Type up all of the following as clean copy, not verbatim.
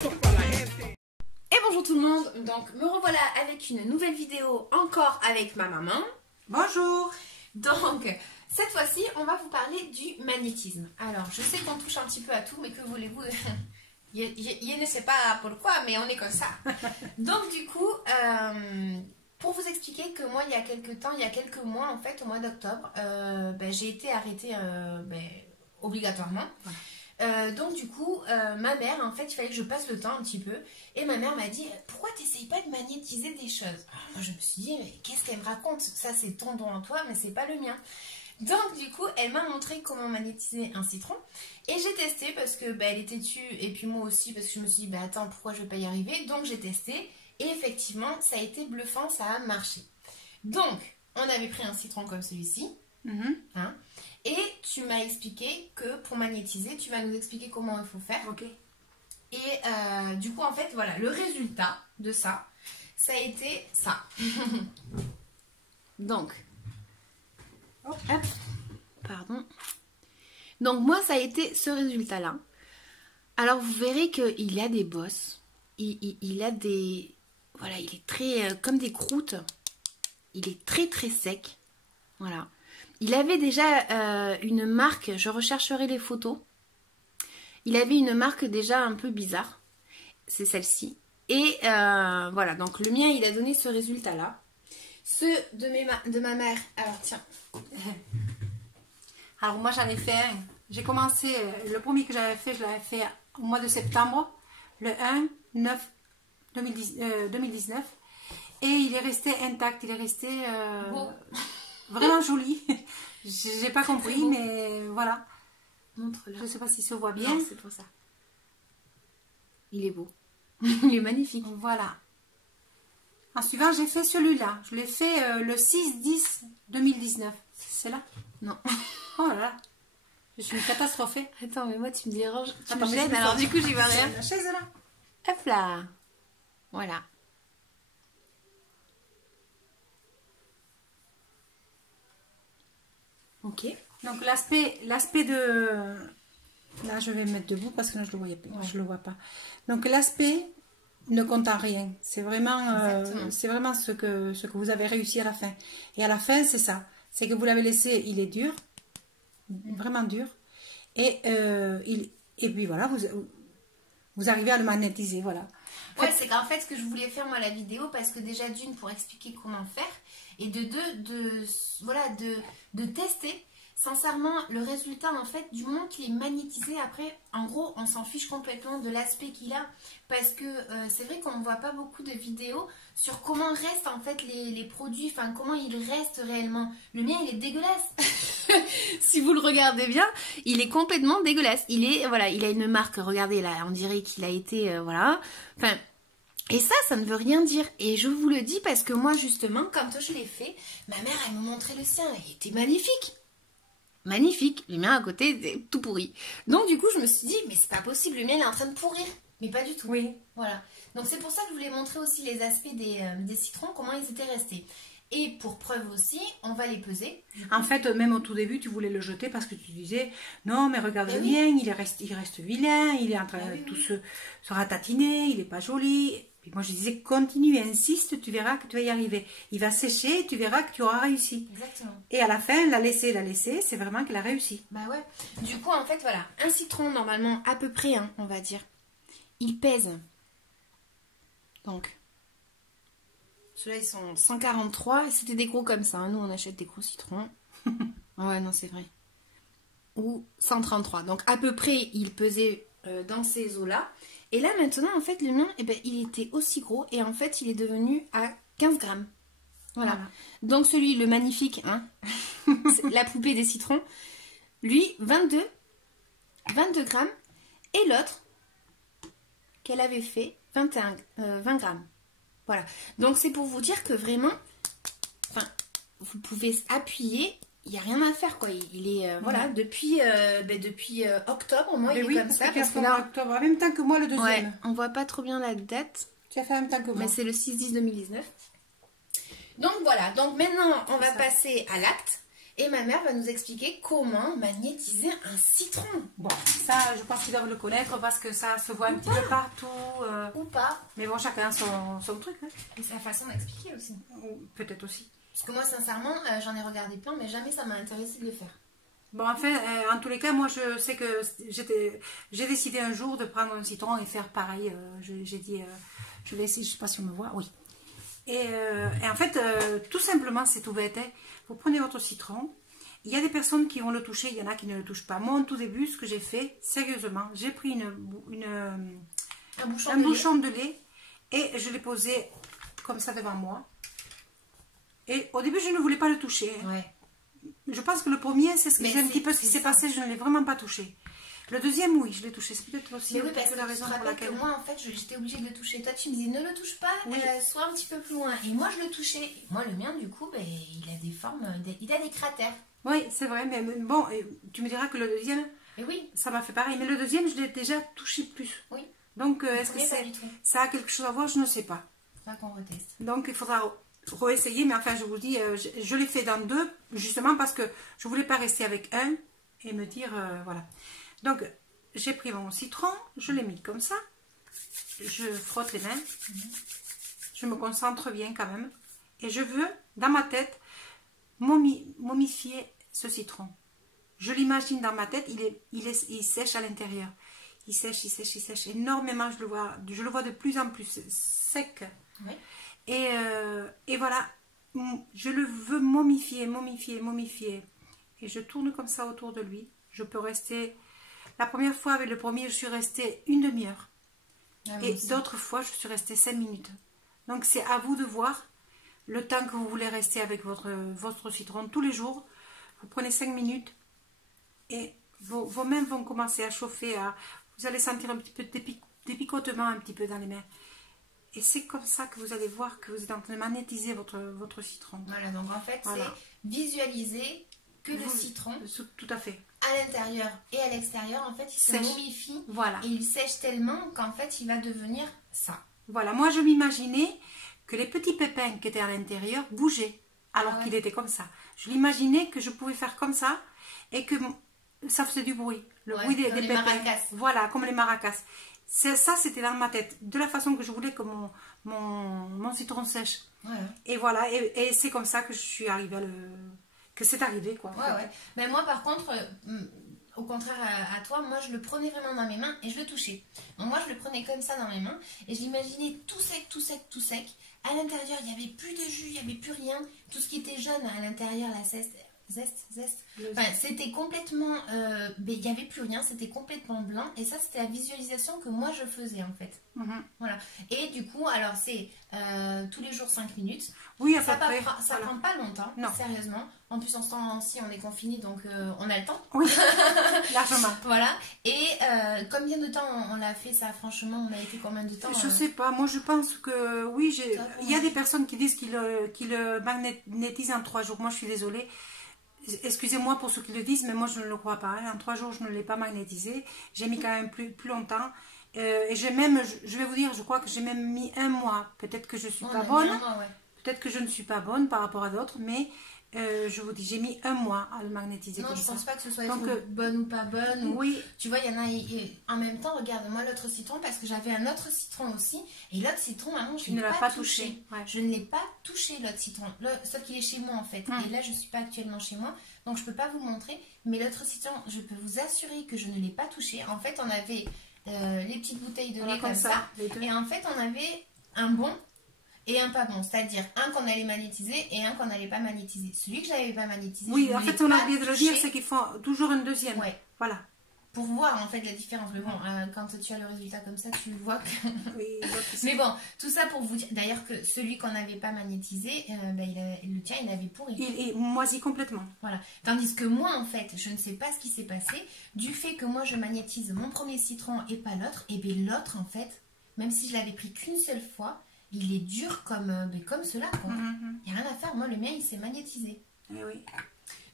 Et bonjour tout le monde, donc me revoilà avec une nouvelle vidéo encore avec ma maman. Bonjour. Donc cette fois-ci on va vous parler du magnétisme. Alors je sais qu'on touche un petit peu à tout, mais que voulez-vous, je ne sais pas pourquoi, mais on est comme ça. Donc du coup, pour vous expliquer que moi il y a quelques mois en fait, au mois d'octobre, j'ai été arrêtée obligatoirement. Voilà. Donc du coup, ma mère, en fait, il fallait que je passe le temps un petit peu. Et ma mère m'a dit, pourquoi tu n'essayes pas de magnétiser des choses? Alors, moi, je me suis dit, mais qu'est-ce qu'elle me raconte? Ça, c'est ton don en toi, mais c'est pas le mien. Donc du coup, elle m'a montré comment magnétiser un citron. Et j'ai testé parce que elle était dessus. Et puis moi aussi, parce que je me suis dit, attends, pourquoi je vais pas y arriver? Donc j'ai testé. Et effectivement, ça a été bluffant, ça a marché. Donc, on avait pris un citron comme celui-ci. Hein, et tu m'as expliqué que pour magnétiser, tu vas nous expliquer comment il faut faire. Ok. Et du coup, en fait, voilà, le résultat de ça, ça a été ça. Donc, hop, pardon. Donc, moi, ça a été ce résultat-là. Alors, vous verrez qu'il a des bosses. Il a des... Voilà, il est très... comme des croûtes. Il est très, très sec. Voilà. Il avait déjà une marque, je rechercherai les photos. Il avait une marque déjà un peu bizarre. C'est celle-ci. Et voilà, donc le mien, il a donné ce résultat-là. Ceux de ma mère, alors tiens. Alors moi j'en ai fait un. J'ai commencé, le premier que j'avais fait, je l'avais fait au mois de septembre, le 1/9/2019. Et il est resté intact, il est resté... Beau. Vraiment joli. J'ai pas compris, mais voilà. Montre-le. Je sais pas si ça se voit bien. Non, c'est pour ça. Il est beau. Il est magnifique. Voilà. En suivant, j'ai fait celui-là. Je l'ai fait le 6/10/2019. C'est là? Non. Oh là là. Je suis une catastrophe. Attends, mais moi tu me déranges. Tu Attends, me gênes, alors du coup j'y vais rien. La chaise là. Hop là. Voilà. Ok. Donc l'aspect de... Là je vais me mettre debout parce que là je le voyais plus. Ouais. Je le vois pas. Donc l'aspect ne compte en rien. C'est vraiment ce que vous avez réussi à la fin. Et à la fin c'est ça. C'est que vous l'avez laissé, il est dur. Vraiment dur. Et puis voilà, vous arrivez à le magnétiser. Voilà. Ouais, c'est qu'en fait ce que je voulais faire moi la vidéo, parce que déjà d'une pour expliquer comment faire, et de deux de tester sincèrement le résultat en fait du moment qu'il est magnétisé. Après en gros on s'en fiche complètement de l'aspect qu'il a, parce que c'est vrai qu'on ne voit pas beaucoup de vidéos sur comment restent en fait les produits, enfin comment ils restent réellement. Le mien il est dégueulasse. Si vous le regardez bien, il est complètement dégueulasse. Il est, voilà, il a une marque, regardez là, on dirait qu'il a été, voilà, enfin... Et ça ne veut rien dire. Et je vous le dis parce que moi, justement, quand je l'ai fait, ma mère, elle me montrait le sien. Il était magnifique. Magnifique. Le mien à côté était tout pourri. Donc, du coup, je me suis dit, mais c'est pas possible. Le mien, il est en train de pourrir. Mais pas du tout. Oui. Voilà. Donc, c'est pour ça que je voulais montrer aussi les aspects des citrons, comment ils étaient restés. Et pour preuve aussi, on va les peser. En fait, même au tout début, tu voulais le jeter parce que tu disais non, mais regarde le mien, il reste vilain, il est en train de tout se ratatiner, il n'est pas joli. Puis moi, je disais continue, insiste, tu verras que tu vas y arriver. Il va sécher, tu verras que tu auras réussi. Exactement. Et à la fin, la laisser, c'est vraiment qu'elle a réussi. Bah ouais. Du coup, en fait, voilà, un citron, normalement, à peu près, hein, on va dire, il pèse. Donc. Ceux-là, ils sont 143. Et c'était des gros comme ça. Hein. Nous, on achète des gros citrons. Ouais, non, c'est vrai. Ou 133. Donc, à peu près, il pesait dans ces eaux-là. Et là, maintenant, en fait, le mien, il était aussi gros. Et en fait, il est devenu à 15 grammes. Voilà. Donc, celui, le magnifique, hein, la poupée des citrons, lui, 22 grammes. Et l'autre, qu'elle avait fait, 20 grammes. Voilà, donc c'est pour vous dire que vraiment, enfin, vous pouvez appuyer, il n'y a rien à faire quoi. Il est, voilà, depuis octobre, moi il est comme ça. Parce que là, octobre, en même temps que moi le deuxième. Ouais, on voit pas trop bien la date. Tu as fait en même temps que moi. Mais c'est le 6/10/2019. Donc voilà, donc maintenant on va passer à l'acte. Et ma mère va nous expliquer comment magnétiser un citron. Bon, ça, je pense qu'ils doivent le connaître parce que ça se voit un petit peu partout. Ou pas. Mais bon, chacun son truc. Hein. Et c'est la façon d'expliquer aussi. Peut-être aussi. Parce que moi, sincèrement, j'en ai regardé plein, mais jamais ça m'a intéressé de le faire. Bon, en fait, en tous les cas, moi, je sais que j'ai décidé un jour de prendre un citron et faire pareil. J'ai dit, je vais essayer, je ne sais pas si on me voit, oui. Et en fait, tout simplement, c'est tout bête. Hein. Vous prenez votre citron. Il y a des personnes qui vont le toucher, il y en a qui ne le touchent pas. Moi, au tout début, ce que j'ai fait, sérieusement, j'ai pris un bouchon de lait et je l'ai posé comme ça devant moi. Et au début, je ne voulais pas le toucher. Hein. Ouais. Je pense que le premier, c'est un petit peu ce qui s'est passé, je ne l'ai vraiment pas touché. Le deuxième, oui, je l'ai touché. C'est peut-être aussi mais oui, parce que la raison pour laquelle. Que moi, en fait, j'étais obligée de le toucher. Toi, tu me disais, ne le touche pas, oui. Sois un petit peu plus loin. Et moi, je le touchais. Moi, le mien, du coup, ben, il a des formes, il a des cratères. Oui, c'est vrai, mais bon, tu me diras que le deuxième, et oui. Ça m'a fait pareil. Mais le deuxième, je l'ai déjà touché plus. Oui. Donc, est-ce que ça a quelque chose à voir? Je ne sais pas. Il faudra qu'on reteste. Donc, il faudra réessayer, mais enfin, je vous dis, je l'ai fait dans 2, justement parce que je ne voulais pas rester avec un et me dire, voilà. Donc, j'ai pris mon citron, je l'ai mis comme ça, je frotte les mains, je me concentre bien quand même, et je veux, dans ma tête, momifier ce citron. Je l'imagine dans ma tête, il sèche à l'intérieur. Il sèche énormément, je le vois de plus en plus sec. Oui. Et voilà, je le veux momifier. Et je tourne comme ça autour de lui. Je peux rester... La première fois, avec le premier, je suis restée une demi-heure. Ah, et d'autres fois, je suis restée 5 minutes. Donc, c'est à vous de voir le temps que vous voulez rester avec votre citron tous les jours. Vous prenez 5 minutes et vos mains vont commencer à chauffer. Vous allez sentir un petit peu des picotements un petit peu dans les mains. Et c'est comme ça que vous allez voir que vous êtes en train de magnétiser votre citron. Voilà, donc en fait, c'est visualiser que le citron, tout à fait, à l'intérieur et à l'extérieur, en fait, il se momifie. Voilà. Et il sèche tellement qu'en fait, il va devenir ça. Voilà, moi je m'imaginais que les petits pépins qui étaient à l'intérieur bougeaient alors qu'il était comme ça. Je l'imaginais que je pouvais faire comme ça et que ça faisait du bruit. Le bruit des pépins. Maracas. Voilà, comme les maracas. Ça, c'était dans ma tête, de la façon que je voulais que mon citron sèche. Ouais. Et voilà, et c'est comme ça que je suis arrivée que c'est arrivé, quoi. Ouais. Mais moi, par contre, au contraire à toi, moi, je le prenais vraiment dans mes mains et je le touchais. Donc moi, je le prenais comme ça dans mes mains et je l'imaginais tout sec. À l'intérieur, il n'y avait plus de jus, il n'y avait plus rien. Tout ce qui était jaune à l'intérieur, la zeste. Enfin, c'était complètement... il n'y avait plus rien, c'était complètement blanc. Et ça, c'était la visualisation que moi, je faisais, en fait. Voilà. Et du coup, alors, c'est tous les jours 5 minutes. Oui, ça prend pas longtemps, non. Sérieusement. En plus, en ce temps-ci, on est confiné, donc on a le temps. Oui, largement. Voilà. Et combien de temps on l'a fait, ça? Franchement, on a été combien de temps? Je sais pas. Moi, je pense que... Oui, il y a des personnes qui disent qu'ils le magnétisent en 3 jours. Moi, je suis désolée. Excusez-moi pour ceux qui le disent, mais moi je ne le crois pas. En 3 jours, je ne l'ai pas magnétisé. J'ai mis quand même plus longtemps. Et j'ai même, je vais vous dire, je crois que j'ai même mis 1 mois. Peut-être que je suis pas bonne. Peut-être que je ne suis pas bonne par rapport à d'autres, mais je vous dis, j'ai mis 1 mois à le magnétiser. Non, comme je ça. Pense pas que ce soit bonne ou pas bonne. Oui. Tu vois, il y en a en même temps. Regarde, moi l'autre citron, parce que j'avais un autre citron aussi, et l'autre citron, maman, je ne l'ai pas touché. Ouais. Je ne l'ai pas touché l'autre citron, sauf qu'il est chez moi en fait. Et là, je suis pas actuellement chez moi, donc je peux pas vous le montrer. Mais l'autre citron, je peux vous assurer que je ne l'ai pas touché. En fait, on avait les petites bouteilles de lait comme ça, et en fait, on avait un bon et un pas bon, c'est-à-dire un qu'on allait magnétiser et un qu'on n'allait pas magnétiser. Celui que je n'avais pas magnétisé, oui, en fait, on a oublié de le dire, c'est qu'ils font toujours un deuxième. Ouais. Voilà. Pour voir en fait la différence. Mais bon, quand tu as le résultat comme ça, tu vois que... Oui, mais bon, tout ça pour vous dire, d'ailleurs que celui qu'on n'avait pas magnétisé, le tien, il avait pourri. Il moisit complètement. Voilà. Tandis que moi, en fait, je ne sais pas ce qui s'est passé. Du fait que moi, je magnétise mon premier citron et pas l'autre, et bien l'autre, en fait, même si je l'avais pris qu'une seule fois, il est dur comme cela. Il n'y a rien à faire. Moi, le mien, il s'est magnétisé. Et oui.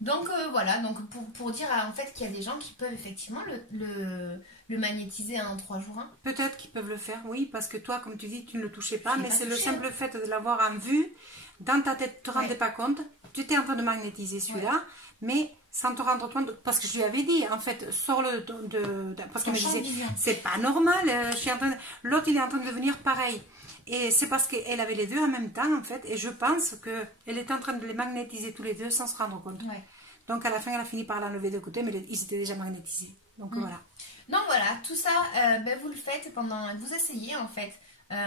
Donc voilà, donc pour dire en fait qu'il y a des gens qui peuvent effectivement le magnétiser en 3 jours. Peut-être qu'ils peuvent le faire, oui, parce que toi, comme tu dis, tu ne le touchais pas, mais c'est le simple fait de l'avoir en vue, dans ta tête, tu ne te rendais pas compte, tu étais en train de magnétiser celui-là, mais sans te rendre compte, parce que je lui avais dit, en fait, sors-le parce qu'elle me disait, c'est pas normal, l'autre il est en train de devenir pareil. Et c'est parce qu'elle avait les deux en même temps, en fait, et je pense qu'elle était en train de les magnétiser tous les deux sans se rendre compte. Ouais. Donc à la fin, elle a fini par l'enlever de côté, mais ils étaient déjà magnétisés. Donc voilà. Donc voilà, tout ça, vous le faites vous essayez en fait.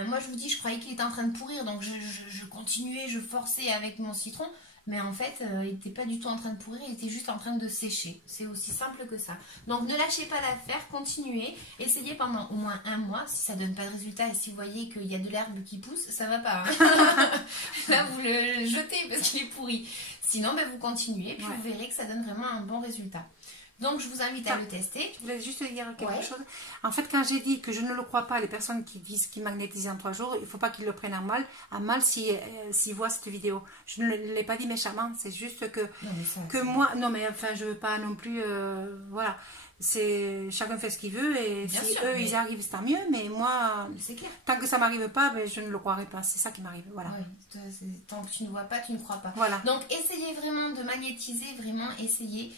Moi je vous dis, je croyais qu'il était en train de pourrir, donc je continuais, je forçais avec mon citron. Mais en fait, il n'était pas du tout en train de pourrir, il était juste en train de sécher. C'est aussi simple que ça. Donc ne lâchez pas l'affaire, continuez. Essayez pendant au moins 1 mois. Si ça ne donne pas de résultat et si vous voyez qu'il y a de l'herbe qui pousse, ça ne va pas. Hein. Là, vous le jetez parce qu'il est pourri. Sinon, vous continuez, puis vous verrez que ça donne vraiment un bon résultat. Donc, je vous invite à le tester. Je voulais juste dire quelque chose. En fait, quand j'ai dit que je ne le crois pas, les personnes qui disent qu'ils magnétisent en 3 jours, il ne faut pas qu'ils le prennent à mal s'ils voient cette vidéo. Je ne l'ai pas dit méchamment, c'est juste que moi... Non, mais enfin, je ne veux pas non plus... voilà. Chacun fait ce qu'il veut et bien si sûr, eux, ils y arrivent, c'est tant mieux. Mais moi, tant que ça ne m'arrive pas, je ne le croirai pas. C'est ça qui m'arrive. Voilà. Oui, tant que tu ne vois pas, tu ne crois pas. Voilà. Donc, essayez vraiment de magnétiser, vraiment essayez.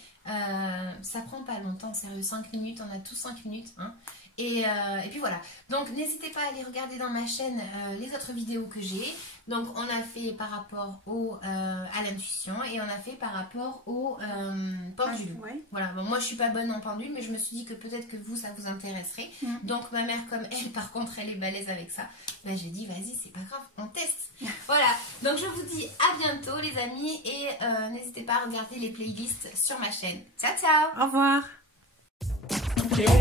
Ça prend pas longtemps, sérieux, 5 minutes, on a tous 5 minutes. Hein. Et puis voilà. Donc, n'hésitez pas à aller regarder dans ma chaîne les autres vidéos que j'ai. Donc, on a fait par rapport à l'intuition et on a fait par rapport au pendule. Voilà. Bon, moi, je suis pas bonne en pendule, mais je me suis dit que peut-être que vous, ça vous intéresserait. Donc, ma mère, comme elle, par contre, elle est balèze avec ça. J'ai dit, vas-y, c'est pas grave, on teste. Voilà. Donc, je vous dis à bientôt, les amis. Et n'hésitez pas à regarder les playlists sur ma chaîne. Ciao, ciao. Au revoir.